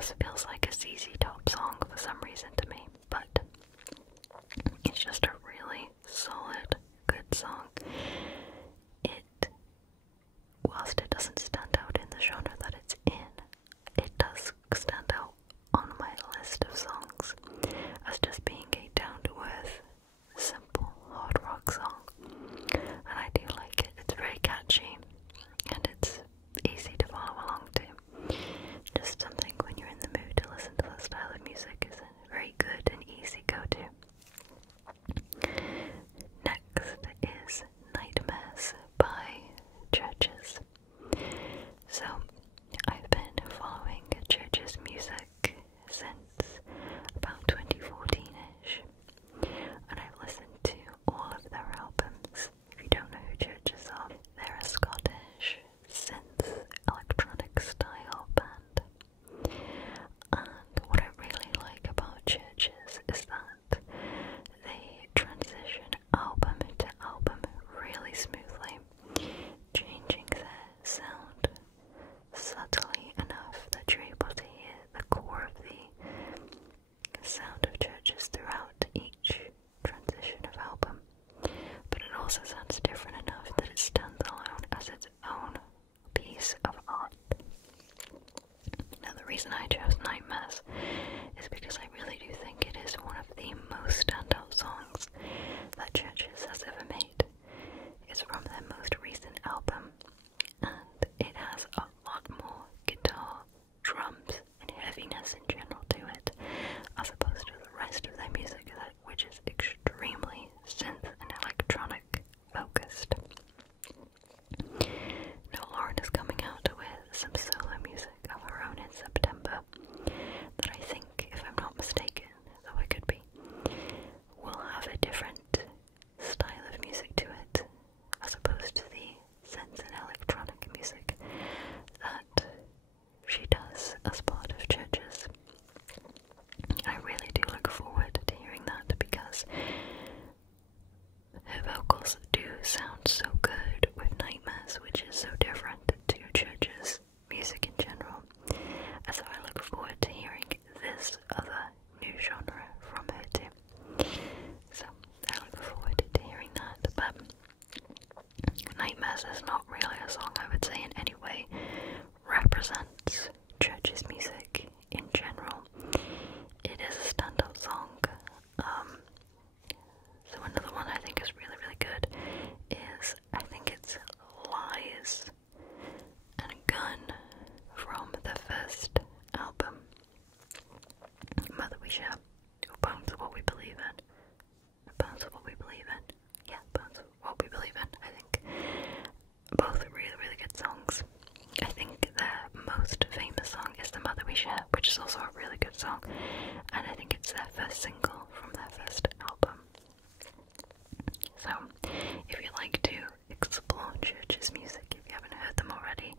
Mess feels like a ZZ Top song for some reason to me, but it's just a really solid, good song. Whilst it doesn't stand out in the genre that it's in, it does stand out on my list of songs as just being a down-to-earth, simple hard rock song. And I do like it. It's very catchy and it's easy to follow along to. Just something when you're in the mood to listen to that style of music is a very good and easy go-to. Next is Nightmares by Churches. So, I've been following Churches music since about 2014-ish, and I've listened to all of their albums. If you don't know who Churches are, they're a Scottish synth electronic style band. And what I really like about Churches is that they transition album to album really smoothly, changing their sound subtly enough that you're able to hear the core of the sound of Churches throughout each transition of album, but it also sounds different enough that it stands alone as its own piece of art. Now, the reason I chose Nightmares is because I really do think it is one of the most standout songs that Churches has ever made. It's from their most recent album, and it has a lot more guitar, drums, and heaviness in general to it, as opposed to the rest of their music, which is extremely synth and electronic focused. Now, Lauren is coming out with some solo music of her own in September that I think, if I'm not mistaken, though I could be, will have a different style of music to it, as opposed to the synth and electronic music that she does as part of Churches. I really do look forward to hearing that because her vocals do sound so good with Nightmares, which is so different to Churches music in general. And so I look forward to hearing this other new genre from her too. So I look forward to hearing that. But Nightmares is not really a song I would say in any way represents Churches music in general. It is a standout song. So another one I think is really, really good is, I think it's Lies and Gun from the first album, Mother We Share, Bones of What We Believe in. Bones of What We Believe in. Yeah, Bones of What We Believe in, I think. Both are really, really good songs. I think their most famous song is The Mother We Share, which is also a really good song, and I think it's their first single from their first album. So, if you like to explore Churches music, if you haven't heard them already,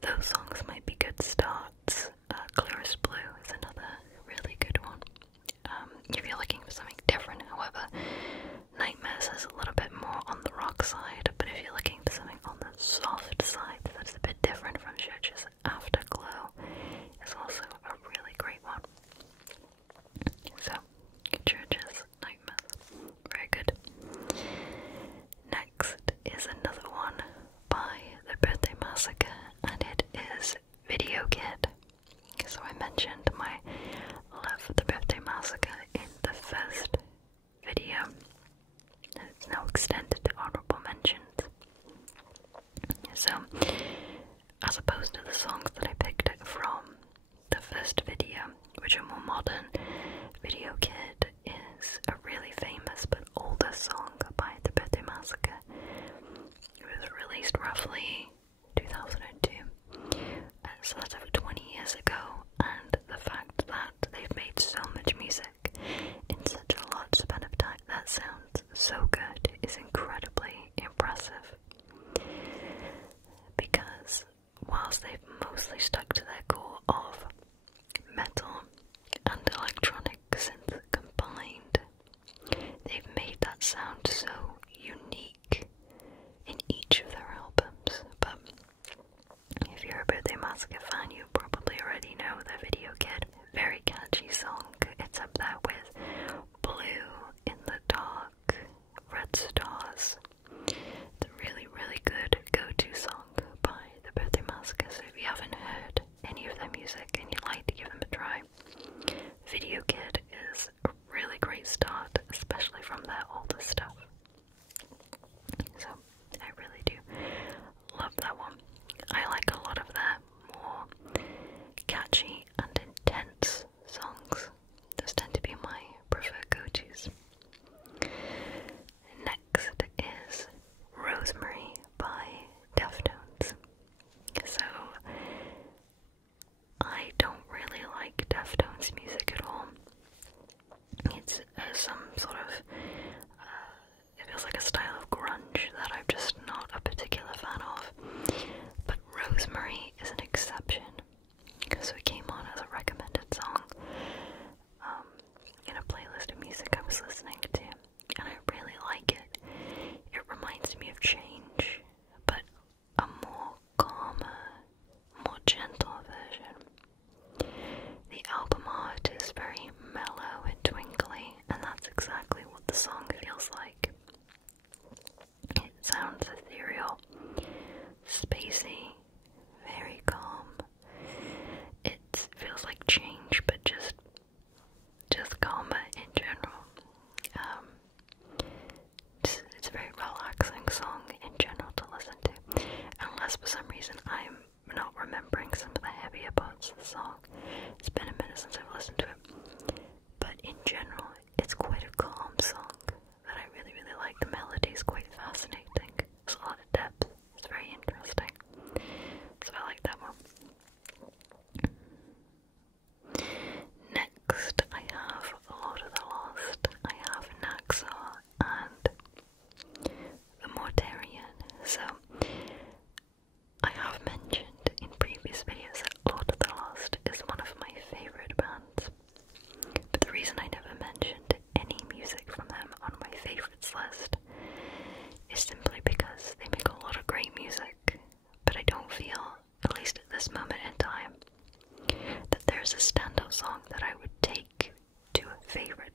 those songs might be good starts. Clearest Blue is another really good one. If you're looking for something different, however, Nightmares is a little bit more on the rock side, but if you're looking for something on the soft side that's a bit different from Churches, Afterglow is also a really great one. So, Churches, Nightmares, very good. Next is another one by The Birthday Massacre, and it is Video Kid. So I mentioned my love for The Birthday Massacre in the first video. It's now extended to honorable mentions. So, as opposed to the songs that I picked from the first video, which are more modern, Video Kid is a really famous but older song by The Birthday Massacre. It was released roughly 2002, so that's over 20 years ago, and the fact that they've made so much music in such a large span of time that sounds so good is incredibly impressive. Because whilst they've mostly stuck to their core of metal and electronic synth combined, they've made that sound so unique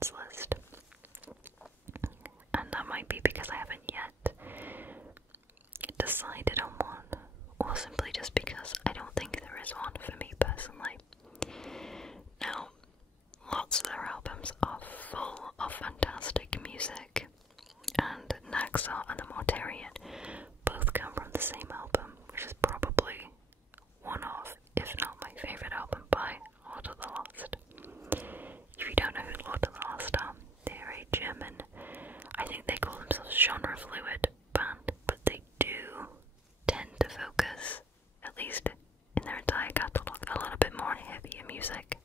friends list. And that might be because I haven't yet decided on one, or simply just because I don't think there is one for me personally. Now, lots of their albums are full of fantastic music, and Naxar and the Mortarion both come from the same album, which is probably one of, if not my favourite album by Lord of the Lost. If you don't know who Lord of the Lost are, they're a German, I think they call themselves genre fluid band, but they do tend to focus, at least in their entire catalogue, a little bit more on heavier music.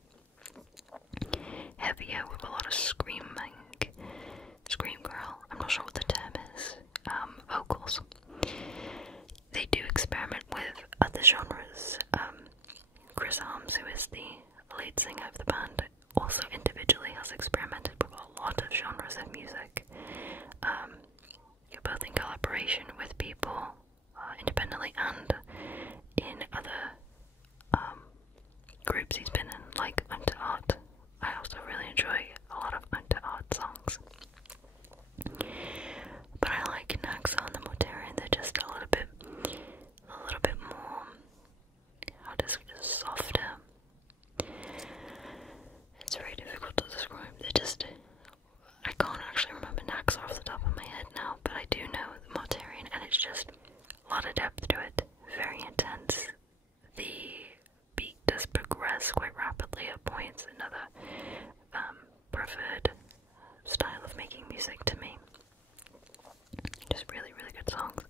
Heavier with a lot of screaming, scream girl, I'm not sure what the term is, vocals. They do experiment with other genres. Chris Arms, who is the lead singer of the band, also individually has experimented with a lot of genres of music. Both in collaboration with people independently and in other groups he's been in, like Unto Art. I also really enjoy a lot of Unto Art songs. But I like Naxar and the Mortarion. They're just a little bit more, how to describe it, softer. It's very difficult to describe. They're just, I can't actually remember Naxar off the top of my head now, but I do know the Mortarion, and it's just a lot of depth to it. Very intense. The beat does progress quite rapidly at points. Another preferred style of making music to me. Just really, really good songs.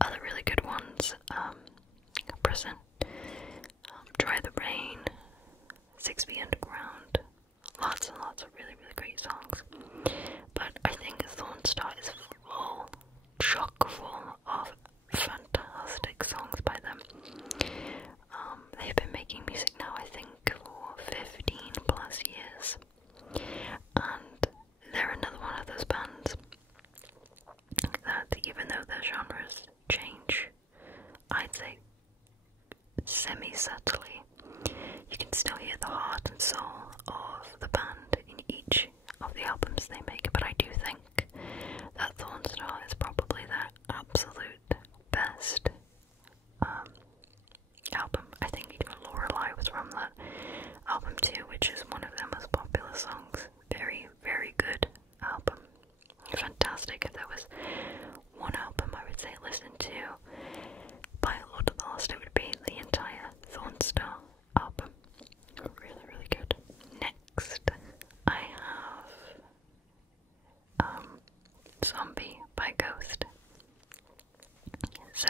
Other really good ones, Prison, Dry the Rain, 6 Feet Underground, lots and lots of really, really great songs. But I think Thornstar is full, chock full of fantastic songs by them. They've been making music now, I think, for 15 plus years. And they're another one of those bands that, even though their genres change, I'd say semi-subtly, you can still hear the heart and soul of the band in each of the albums they make. But I do think that Thornstar is probably their absolute best album. I think even Lorelei was from that album too, which is one of their most popular songs. Very, very good album. Fantastic. If there was one album I would say listen to by Lord of the Lost, it would be the entire Thornstar album. Really, really good. Next, I have Zombie by Ghost. So,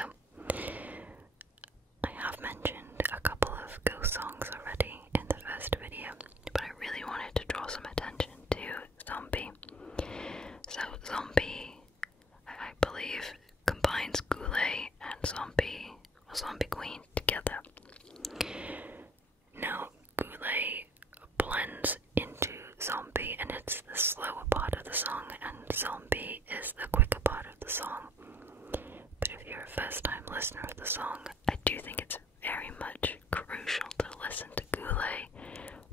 I have mentioned a couple of Ghost songs already in the first video, but I really wanted to draw some attention to Zombie. So Zombie, I believe, combines Goulet and Zombie Queen together. Now, Goulet blends into Zombie, and it's the slower part of the song, and Zombie is the quicker part of the song. But if you're a first-time listener of the song, I do think it's very much crucial to listen to Goulet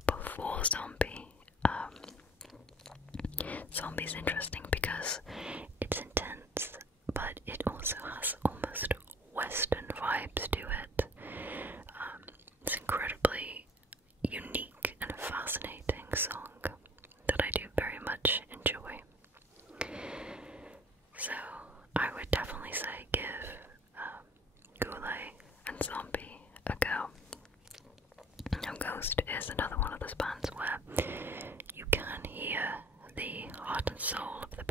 before Zombie. Zombie's interesting because it's intense, but it also has almost Western vibes to it. It's incredibly unique and fascinating song that I do very much enjoy. So I would definitely say give Goulet and Zombie a go. Now Ghost is another one of those bands where you can hear the heart and soul of the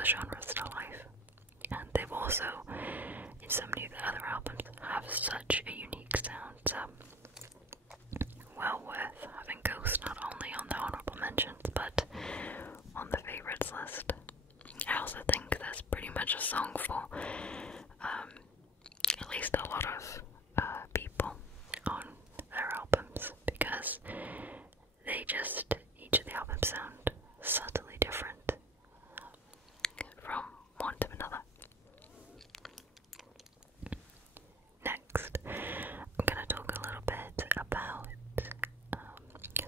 the genre still alive. And they've also, in so many of the other albums, have such a unique sound, so well worth having Ghost not only on the honorable mentions, but on the favorites list. I also think there's pretty much a song for at least a lot of people on their albums, because they just, each of the albums sound subtly different from one to another. Next, I'm going to talk a little bit about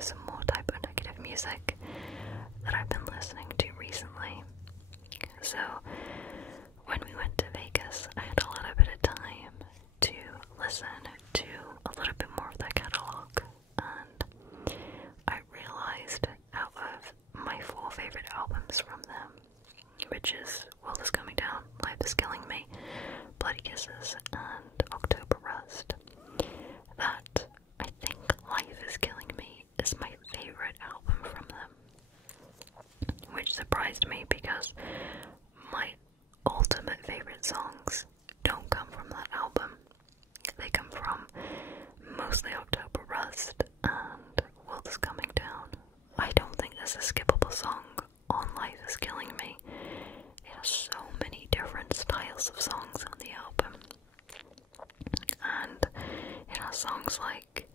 some more Type O Negative music that I've been listening to recently. So, when we went to Vegas, I had a little bit of time to listen to a little bit more of their catalogue, and I realized out of my 4 favorite albums from them, which is World Is Coming Down, Life Is Killing Me, Bloody Kisses, and October Rust, that I think Life Is Killing Me is my favorite album from them, which surprised me because my ultimate favorite songs don't come from that album. They come from mostly October Rust and World Is Coming Down. I don't think there's a skippable song on Life Is Killing Me. It has so many different styles of songs on the album. And it has songs like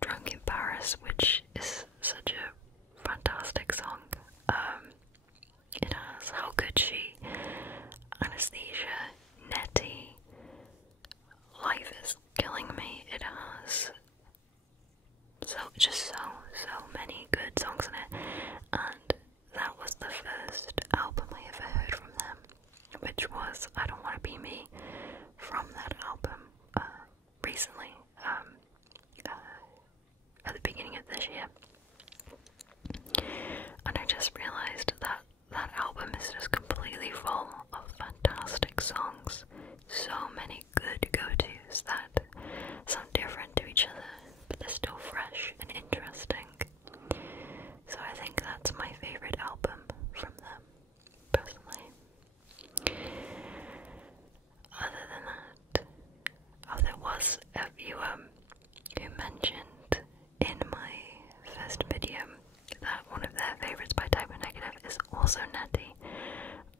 Drunk in Paris, which is such a fantastic song. It has How Could She, Anesthesia, Nettie, Life Is Killing Me. It has so many good songs in it, and that was the first album I ever heard from them, which was I Don't Wanna Be Me, from that album recently, at the beginning of this year. And I just realized that that album is just completely full of fantastic songs. So many good go-tos that sound different to each other, but they're still fresh and interesting. So I think that's my favorite album from them, personally. Other than that, there was a viewer who mentioned in my first video that one of their favorites by Type O Negative is also Nettie,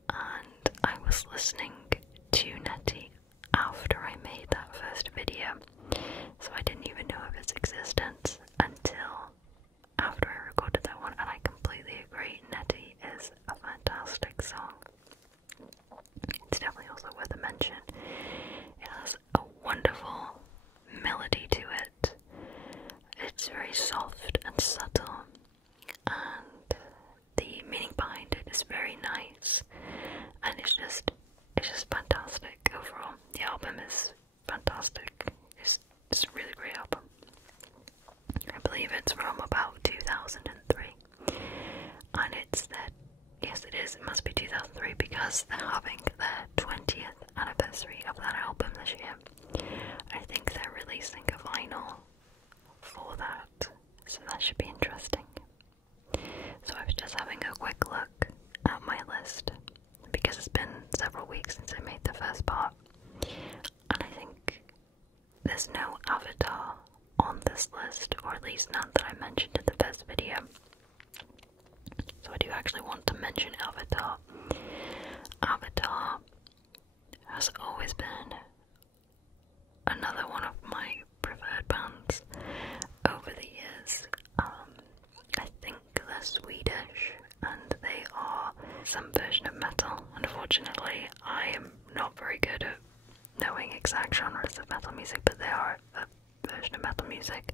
and I was listening to Nettie after I made that first video, so I didn't even know of its existence until after I recorded that one, and I completely agree. Nettie is a fantastic song. It's definitely also worth a mention. It has a wonderful melody to it. It's very soft and subtle, and the meaning behind it is very nice, and it's just fantastic overall. The album is fantastic. It's a really great album. I believe it's from about 2003, and it's that, yes it is, it must be 2003 because they're having their 20th anniversary of that album this year. I think they're releasing a vinyl for that, so that should be interesting. So I was just having a quick look at my list, because it's been several weeks since I made the first part, and I think there's no Avatar on this list, or at least none that I mentioned in the first video. So I do actually want to mention Avatar. Avatar has always been another one of my preferred bands over the years. I think they're Swedish, and they are some version of metal. Unfortunately, I am not very good at knowing exact genres of metal music, but they are a version of metal music.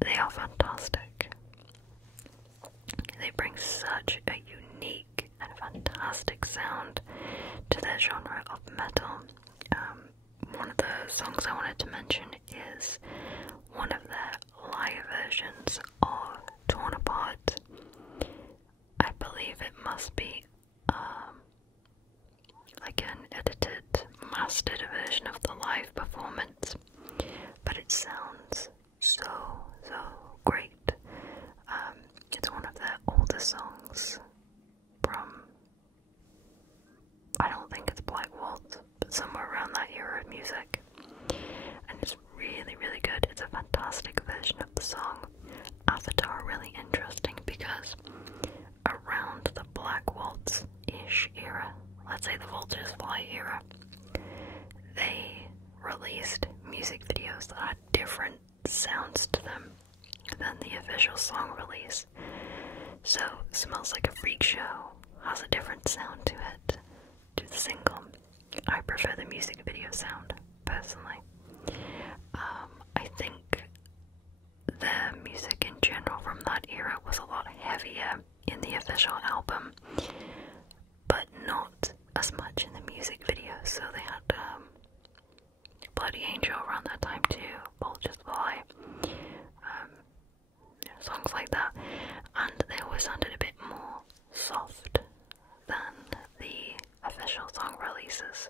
They are fantastic. They bring such a unique and fantastic sound to their genre of metal. One of the songs I wanted to mention is one of their live versions of Torn Apart. I believe it must be like an edited, mastered version of the live performance, but it sounds so great. It's one of their older songs from version of the song Avatar really interesting because around the Black Waltz-ish era, let's say the Vultures Fly era, they released music videos that had different sounds to them than the official song release. So, Smells Like a Freak Show has a different sound to it, to the single. I prefer the music video sound, personally. I think the music in general from that era was a lot heavier in the official album, but not as much in the music video. So they had Bloody Angel around that time too, Vultures Fly, songs like that, and they always sounded a bit more soft than the official song releases.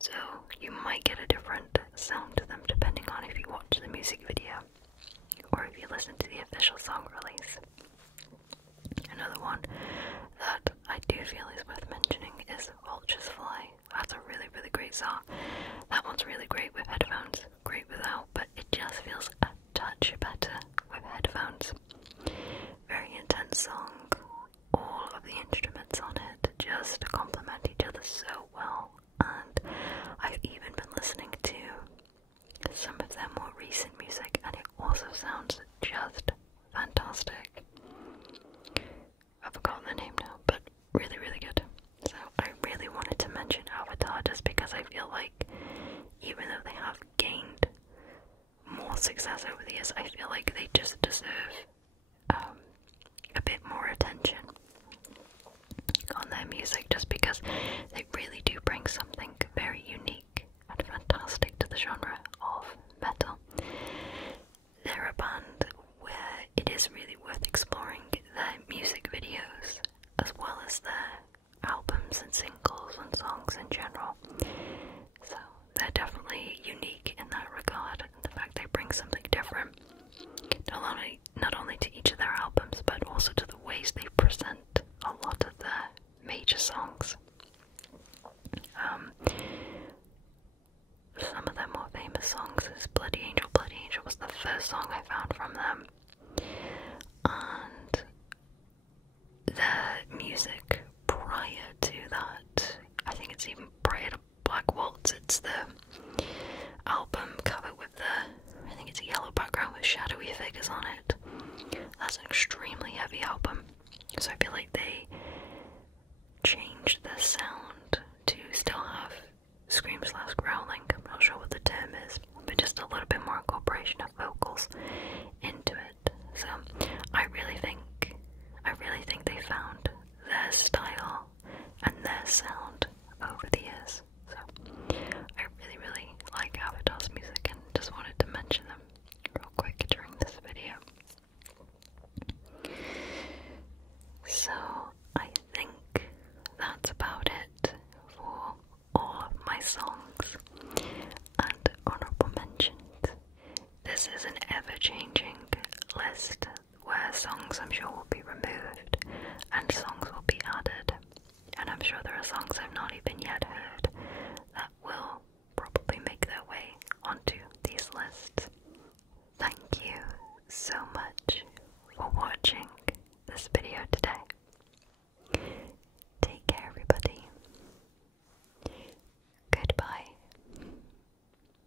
So you might get a different sound to them depending on if you watch the music video or if you listen to the official song release. Another one that I do feel is worth mentioning is Vultures Fly. That's a really, really great song. That one's really great with headphones, great without, but it just feels a touch better with headphones. Very intense song. All of the instruments on it just complement each other so well, and I've even been listening to some of their more recent music and it also sounds just fantastic. I've forgotten the name now, but really, really good. So I really wanted to mention Avatar just because I feel like even though they have gained more success over the years, I feel like they just deserve a bit more attention on their music just because they really do bring something very unique and fantastic to the genre of metal. They're a band where it is really worth exploring their music videos as well as their albums and singles and songs in general. So they're definitely unique in that regard, and the fact they bring something different not only to each of their albums but also to the ways they present a lot of their major songs. Some of their more famous songs is Bloody Angel. Bloody Angel was the first song I found from them, and their music prior to that, I think it's even prior to Black Waltz, it's the album cover with I think it's a yellow background with shadowy figures on it. That's an extremely heavy album, so I feel like they changed the sound to still have scream/growling, I'm not sure what the term is, but just a little bit more incorporation of vocals into it. So I really think they found their style and their sound over the years. So I really, really like Avatar's music and just wanted to mention them real quick during this video. So I think that's about it for all of my songs. And honorable mentions. This is an ever-changing list where songs I'm sure will be removed and songs will be added. And I'm sure there are songs I've not even yet heard that will probably make their way onto these lists. Thank you so much for watching this video today.